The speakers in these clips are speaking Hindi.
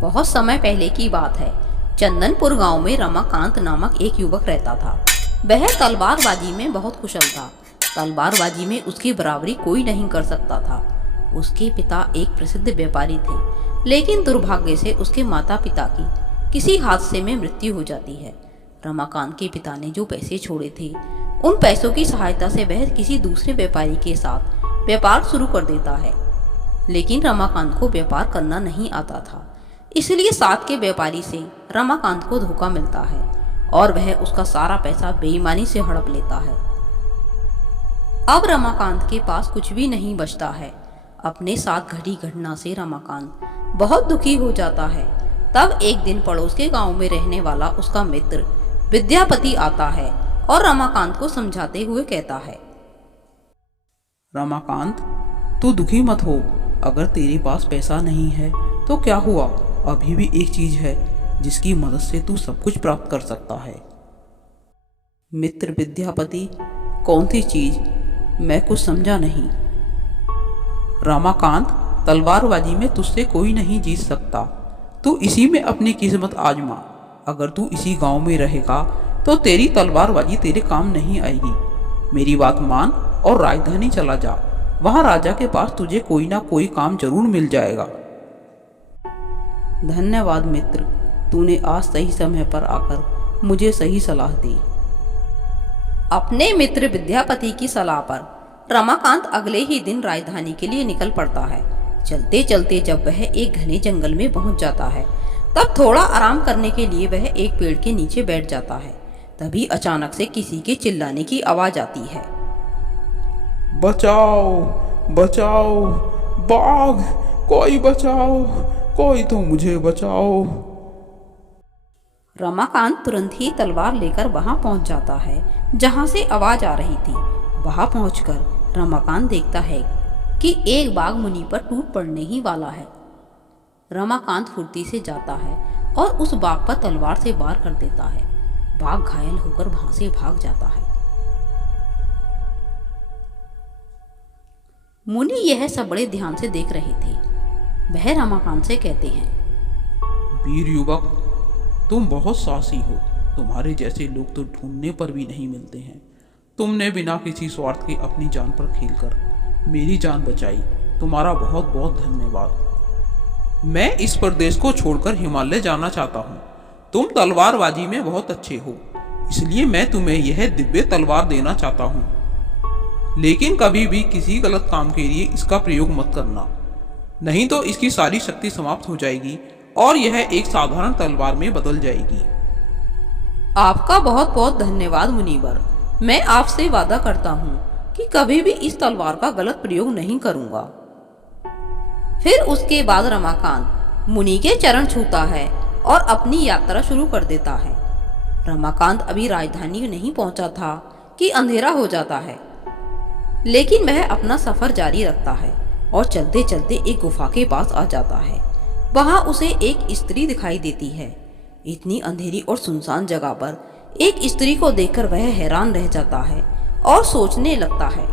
बहुत समय पहले की बात है। चंदनपुर गांव में रमाकांत नामक एक युवक रहता था। वह तलवारबाजी में बहुत कुशल था। तलवारबाजी में उसकी बराबरी कोई नहीं कर सकता था। उसके पिता एक प्रसिद्ध व्यापारी थे, लेकिन दुर्भाग्य से उसके माता पिता की किसी हादसे में मृत्यु हो जाती है। रमाकांत के पिता ने जो पैसे छोड़े थे, उन पैसों की सहायता से वह किसी दूसरे व्यापारी के साथ व्यापार शुरू कर देता है। लेकिन रमाकांत को व्यापार करना नहीं आता था, इसलिए साथ के व्यापारी से रमाकांत को धोखा मिलता है और वह उसका सारा पैसा बेईमानी से हड़प लेता है। अब रमाकांत के पास कुछ भी नहीं बचता है। अपने साथ घटी घटना से रमाकांत बहुत दुखी हो जाता है। तब एक दिन पड़ोस के गांव में रहने वाला उसका मित्र विद्यापति आता है और रमाकांत को समझाते हुए कहता है, रमाकांत, तू दुखी मत हो। अगर तेरे पास पैसा नहीं है तो क्या हुआ, अभी भी एक चीज है जिसकी मदद से तू सब कुछ प्राप्त कर सकता है। मित्र विद्यापति, कौन सी चीज? मैं कुछ समझा नहीं। रमाकांत, तलवारबाजी में तुझसे कोई नहीं जीत सकता। तू इसी में अपनी किस्मत आजमा। अगर तू इसी गांव में रहेगा तो तेरी तलवारबाजी तेरे काम नहीं आएगी। मेरी बात मान और राजधानी चला जा। वहां राजा के पास तुझे कोई ना कोई काम जरूर मिल जाएगा। धन्यवाद मित्र, तूने आज सही समय पर आकर मुझे सही सलाह दी। अपने मित्र विद्यापति की सलाह पर रमाकांत अगले ही दिन राजधानी के लिए निकल पड़ता है। चलते चलते जब वह एक घने जंगल में पहुंच जाता है, तब थोड़ा आराम करने के लिए वह एक पेड़ के नीचे बैठ जाता है। तभी अचानक से किसी के चिल्लाने की आवाज आती है, बचाओ बचाओ, बाघ, कोई बचाओ, कोई तो मुझे बचाओ। रमाकांत तुरंत ही तलवार लेकर वहां पहुंच जाता है जहां से आवाज आ रही थी। वहां पहुंचकर रमाकांत देखता है कि एक बाघ मुनि पर टूट पड़ने ही वाला है। रमाकांत फुर्ती से जाता है और उस बाघ पर तलवार से वार कर देता है। बाघ घायल होकर वहां से भाग जाता है। मुनि यह सब बड़े ध्यान से देख रहे थे। वह रमाकांत से कहते हैं, वीर युवक, तुम बहुत साहसी हो। तुम्हारे जैसे लोग तो ढूंढने पर भी नहीं मिलते हैं। तुमने बिना किसी स्वार्थ के अपनी जान पर खेलकर मेरी जान बचाई। तुम्हारा बहुत बहुत धन्यवाद। मैं इस प्रदेश को छोड़कर हिमालय जाना चाहता हूँ। तुम तलवारबाजी में बहुत अच्छे हो, इसलिए मैं तुम्हें यह दिव्य तलवार देना चाहता हूँ। लेकिन कभी भी किसी गलत काम के लिए इसका प्रयोग मत करना, नहीं तो इसकी सारी शक्ति समाप्त हो जाएगी और यह एक साधारण तलवार में बदल जाएगी। आपका बहुत बहुत धन्यवाद मुनिवर। मैं आपसे वादा करता हूँ कि कभी भी इस तलवार का गलत प्रयोग नहीं करूँगा। फिर उसके बाद रमाकांत मुनि के चरण छूता है और अपनी यात्रा शुरू कर देता है। रमाकांत अभी राजधानी नहीं पहुंचा था कि अंधेरा हो जाता है, लेकिन वह अपना सफर जारी रखता है और चलते चलते एक गुफा के पास आ जाता है। वहां उसे एक स्त्री दिखाई देती है। इतनी अंधेरी और सुनसान जगह पर एक स्त्री को देखकर वह हैरान रह जाता है और सोचने लगता है,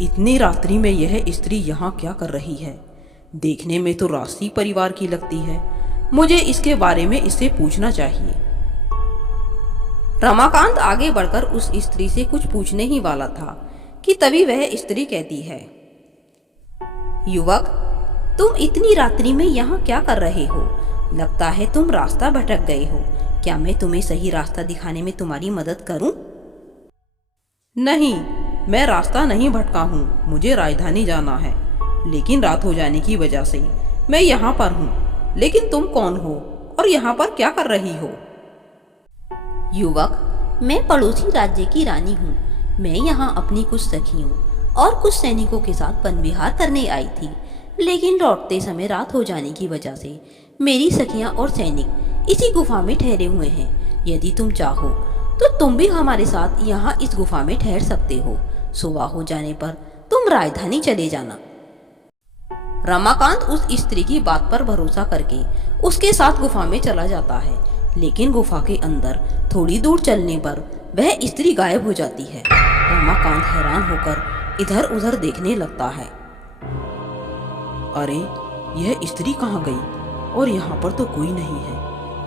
इतनी रात्रि में यह स्त्री यहाँ क्या कर रही है? देखने में तो राजसी परिवार की लगती है। मुझे इसके बारे में इससे पूछना चाहिए। रमाकांत आगे बढ़कर उस स्त्री से कुछ पूछने ही वाला था कि तभी वह स्त्री कहती है, युवक, तुम इतनी रात्रि में यहाँ क्या कर रहे हो? लगता है तुम रास्ता भटक गए हो। क्या मैं तुम्हें सही रास्ता दिखाने में तुम्हारी मदद करूं? नहीं, मैं रास्ता नहीं भटका हूँ। मुझे राजधानी जाना है, लेकिन रात हो जाने की वजह से मैं यहाँ पर हूँ। लेकिन तुम कौन हो और यहाँ पर क्या कर रही हो? युवक, मैं पड़ोसी राज्य की रानी हूँ। मैं यहाँ अपनी कुछ सखियों और कुछ सैनिकों के साथ वन विहार करने आई थी, लेकिन लौटते समय रात हो जाने की वजह से मेरी सखियाँ और सैनिक इसी गुफा में ठहरे हुए हैं। यदि तुम चाहो तो तुम भी हमारे साथ यहाँ इस गुफा में ठहर सकते हो। सुबह हो जाने पर तुम राजधानी चले जाना। रमाकांत उस स्त्री की बात पर भरोसा करके उसके साथ गुफा में चला जाता है, लेकिन गुफा के अंदर थोड़ी दूर चलने पर वह स्त्री गायब हो जाती है। रमाकांत हैरान होकर इधर उधर देखने लगता है। अरे, यह स्त्री कहाँ गई? और यहाँ पर तो कोई नहीं है।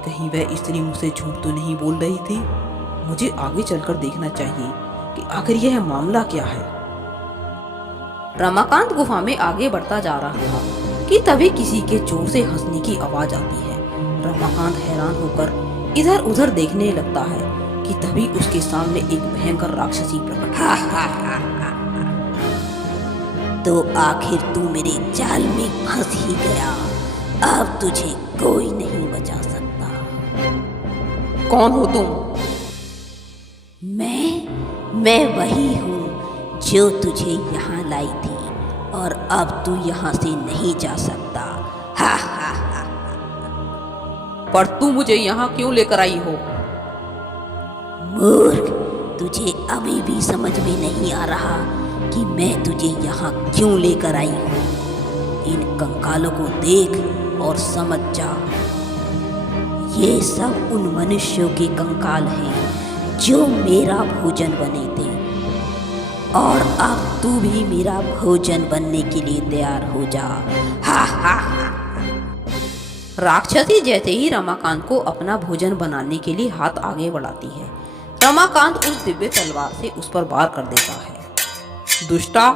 कहीं वह स्त्री मुझसे झूठ तो नहीं बोल रही थी? मुझे आगे चलकर देखना चाहिए कि आखिर यह मामला क्या है। रमाकांत गुफा में आगे बढ़ता जा रहा था कि तभी किसी के जोर से हंसने की आवाज आती है। रमाकांत हैरान होकर इधर उधर देखने लगता है कि तभी उसके सामने एक भयंकर राक्षसी प्रकट तो आखिर तू मेरे जाल में फंस ही गया। अब तुझे कोई नहीं बचा सकता। कौन हो तुम? मैं वही हूँ जो तुझे यहाँ लाई थी, और अब तू यहाँ से नहीं जा सकता। हा हा हा। पर तू मुझे यहाँ क्यों लेकर आई हो? मूर्ख, तुझे अभी भी समझ में नहीं आ रहा कि मैं तुझे यहाँ क्यों लेकर आई हूँ। इन कंकालों को देख और समझ जा। ये सब उन मनुष्यों के कंकाल हैं जो मेरा भोजन बने थे, और अब तू भी मेरा भोजन बनने के लिए तैयार हो जा। हा हा हा। राक्षसी जैसे ही रमाकांत को अपना भोजन बनाने के लिए हाथ आगे बढ़ाती है, रमाकांत उस दिव्य तलवार से उस पर वार कर देता है। दुष्टा,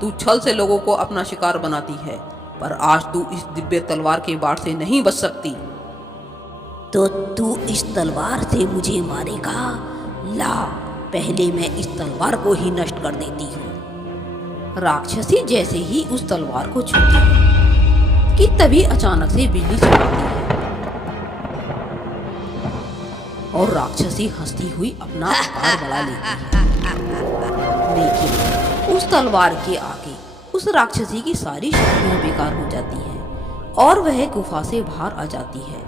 तू छल से लोगों को अपना शिकार बनाती है, पर आज तू इस दिव्य तलवार के वार से नहीं बच सकती। तो तू इस तलवार से मुझे मारेगा? ला, पहले मैं इस तलवार को ही नष्ट कर देती हूँ। राक्षसी जैसे ही उस तलवार को छूती है कि तभी अचानक से बिजली चमकती है और राक्षसी हंसती हुई अपना आकार बढ़ा लेती है। लेकिन उस तलवार के आगे उस राक्षसी की सारी शक्तियां बेकार हो जाती हैं और वह गुफा से बाहर आ जाती है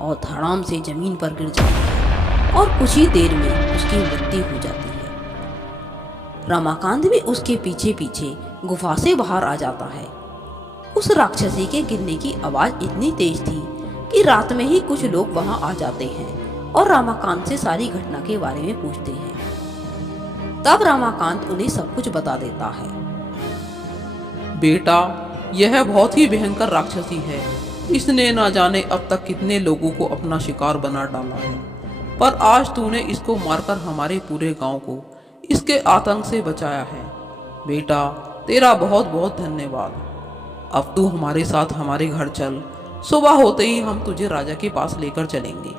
और धड़ाम से जमीन पर गिर जाती है और कुछ ही देर में उसकी मृत्यु हो जाती है। रमाकांत भी उसके पीछे पीछे गुफा से बाहर आ जाता है। उस राक्षसी के गिरने की आवाज इतनी तेज थी कि रात में ही कुछ लोग वहां आ जाते हैं और रमाकांत से सारी घटना के बारे में पूछते हैं। तब रमाकांत उन्हें सब कुछ बता देता है। बेटा, यह बहुत ही भयंकर राक्षसी है। इसने ना जाने अब तक कितने लोगों को अपना शिकार बना डाला है, पर आज तूने इसको मारकर हमारे पूरे गांव को इसके आतंक से बचाया है। बेटा, तेरा बहुत बहुत धन्यवाद। अब तू हमारे साथ हमारे घर चल। सुबह होते ही हम तुझे राजा के पास लेकर चलेंगे।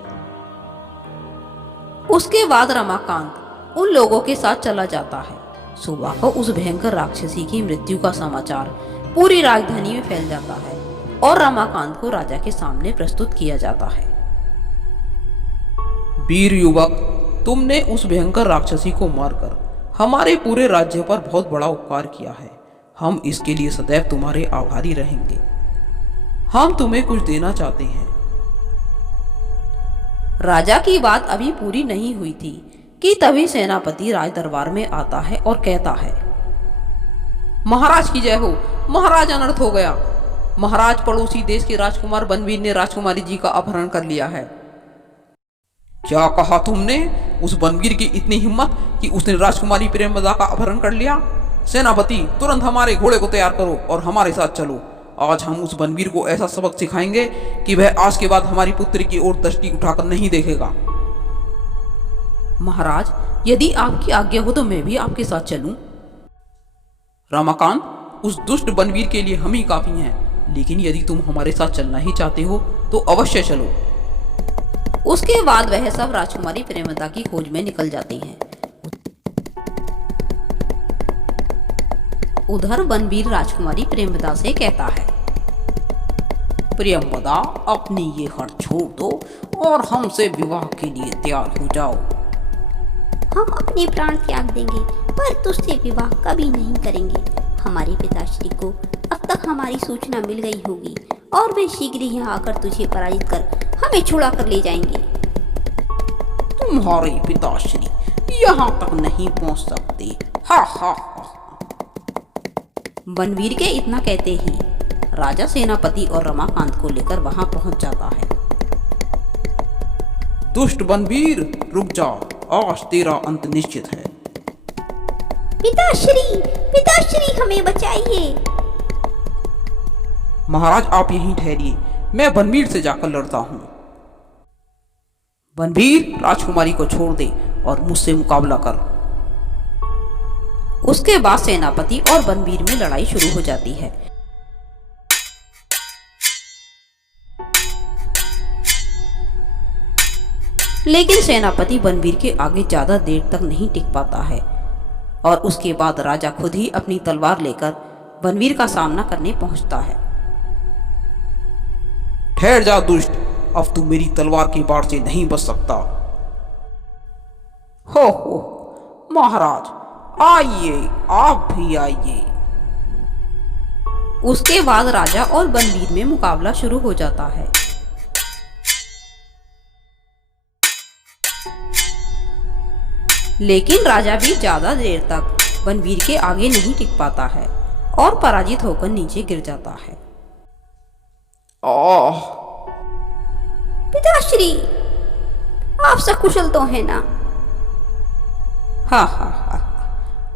उसके बाद रमाकांत उन लोगों के साथ चला जाता है। सुबह को उस भयंकर राक्षसी की मृत्यु का समाचार पूरी राजधानी में फैल जाता है और रमाकांत को राजा के सामने प्रस्तुत किया जाता है। वीर युवक, तुमने उस भयंकर राक्षसी को मारकर हमारे पूरे राज्य पर बहुत बड़ा उपकार किया है। हम इसके लिए सदैव तुम्हारे आभारी रहेंगे। हम तुम्हें कुछ देना चाहते हैं। राजा की बात अभी पूरी नहीं हुई थी कि तभी सेनापति राज दरबार में आता है और कहता है, महाराज की जय हो। महाराज, अनर्थ हो गया। महाराज, पड़ोसी देश के राजकुमार बनवीर ने राजकुमारी जी का अपहरण कर लिया है। क्या कहा तुमने? उस बनवीर की इतनी हिम्मत कि उसने राजकुमारी प्रेमदा का अपहरण कर लिया? सेनापति, तुरंत हमारे घोड़े को तैयार करो और हमारे साथ चलो। आज हम उस बनवीर को ऐसा सबक सिखाएंगे कि वह आज के बाद हमारी पुत्री की ओर दृष्टि उठाकर नहीं देखेगा। महाराज, यदि आपकी आज्ञा हो तो मैं भी आपके साथ चलूं। रमाकांत, उस दुष्ट बनवीर के लिए हम ही काफी हैं, लेकिन यदि तुम हमारे साथ चलना ही चाहते हो तो अवश्य चलो। उसके बाद वह सब राजकुमारी प्रेमदा की खोज में निकल जाते हैं। उधर बनवीर राजकुमारी प्रेमदा से कहता है, प्रेमदा, अपनी ये हट छोड़ दो और हमसे विवाह के लिए तैयार हो जाओ। हम अपने प्राण त्याग देंगे पर तुझसे विवाह कभी नहीं करेंगे। हमारे पिताश्री को अब तक हमारी सूचना मिल गई होगी और वे शीघ्र ही यहाँ आकर तुझे पराजित कर हमें छुड़ा कर ले जाएंगे। तुम्हारे पिताश्री यहाँ तक नहीं पहुँच सकते। हा हा हा। बनवीर के इतना कहते ही राजा सेनापति और रमाकांत को लेकर वहां पहुंच जाता है। दुष्ट बनवीर, रुक जा, आज तेरा अंत निश्चित है। पिताश्री, पिताश्री, हमें बचाइए। महाराज आप यहीं ठहरिए, मैं बनवीर से जाकर लड़ता हूँ। बनवीर, राजकुमारी को छोड़ दे और मुझसे मुकाबला कर। उसके बाद सेनापति और बनवीर में लड़ाई शुरू हो जाती है। लेकिन सेनापति बनवीर के आगे ज्यादा देर तक नहीं टिक पाता है और उसके बाद राजा खुद ही अपनी तलवार लेकर बनवीर का सामना करने पहुंचता है। ठहर जा दुष्ट, अब तू मेरी तलवार की बाढ़ से नहीं बच सकता। हो महाराज, आइए, आप भी आइए। उसके बाद राजा और बनवीर में मुकाबला शुरू हो जाता है। लेकिन राजा भी ज्यादा देर तक बनवीर के आगे नहीं टिक पाता है और पराजित होकर नीचे गिर जाता है। आह, पिताश्री, आप सकुशल तो हैं ना? हा,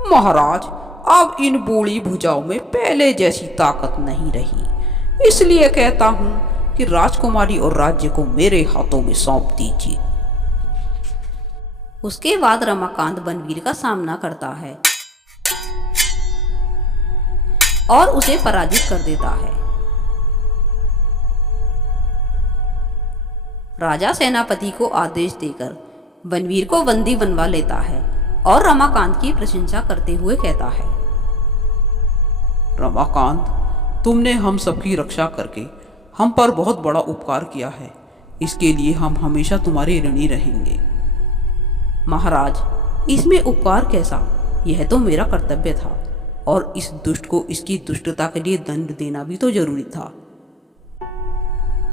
महाराज, अब इन बूढ़ी भुजाओं में पहले जैसी ताकत नहीं रही, इसलिए कहता हूँ कि राजकुमारी और राज्य को मेरे हाथों में सौंप दीजिए। उसके बाद रमाकांत बनवीर का सामना करता है और उसे पराजित कर देता है। राजा सेनापति को आदेश देकर बनवीर को बंदी बनवा लेता है और रमाकांत की प्रशंसा करते हुए कहता है, रमाकांत, तुमने हम सबकी रक्षा करके हम पर बहुत बड़ा उपकार किया है, इसके लिए हम हमेशा तुम्हारे ऋणी रहेंगे। महाराज, इसमें उपकार कैसा, यह तो मेरा कर्तव्य था और इस दुष्ट को इसकी दुष्टता के लिए दंड देना भी तो जरूरी था।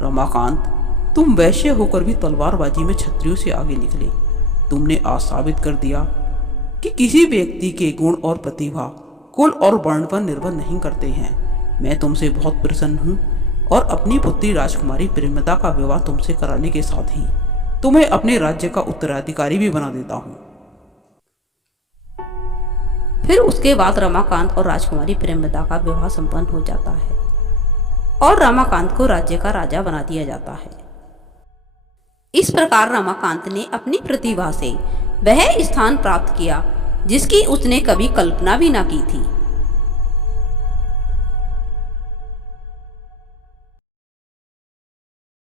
रमाकांत, तुम वैश्य होकर भी तलवारबाजी में क्षत्रियों से आगे निकले। तुमने आज साबित कर दिया कि किसी व्यक्ति के गुण और प्रतिभा कुल और वर्ण पर निर्भर नहीं करते हैं। मैं तुमसे बहुत प्रसन्न हूँ और अपनी पुत्री राजकुमारी प्रेमदा का विवाह तुमसे कराने के साथ ही तुम्हें अपने राज्य का उत्तराधिकारी भी बना देता हूँ। फिर उसके बाद रमाकांत और राजकुमारी प्रेमदा का विवाह संपन्न हो जाता है और रमाकांत को राज्य का राजा बना दिया जाता है। इस प्रकार रमाकांत ने अपनी प्रतिभा से वह स्थान प्राप्त किया जिसकी उसने कभी कल्पना भी ना की थी।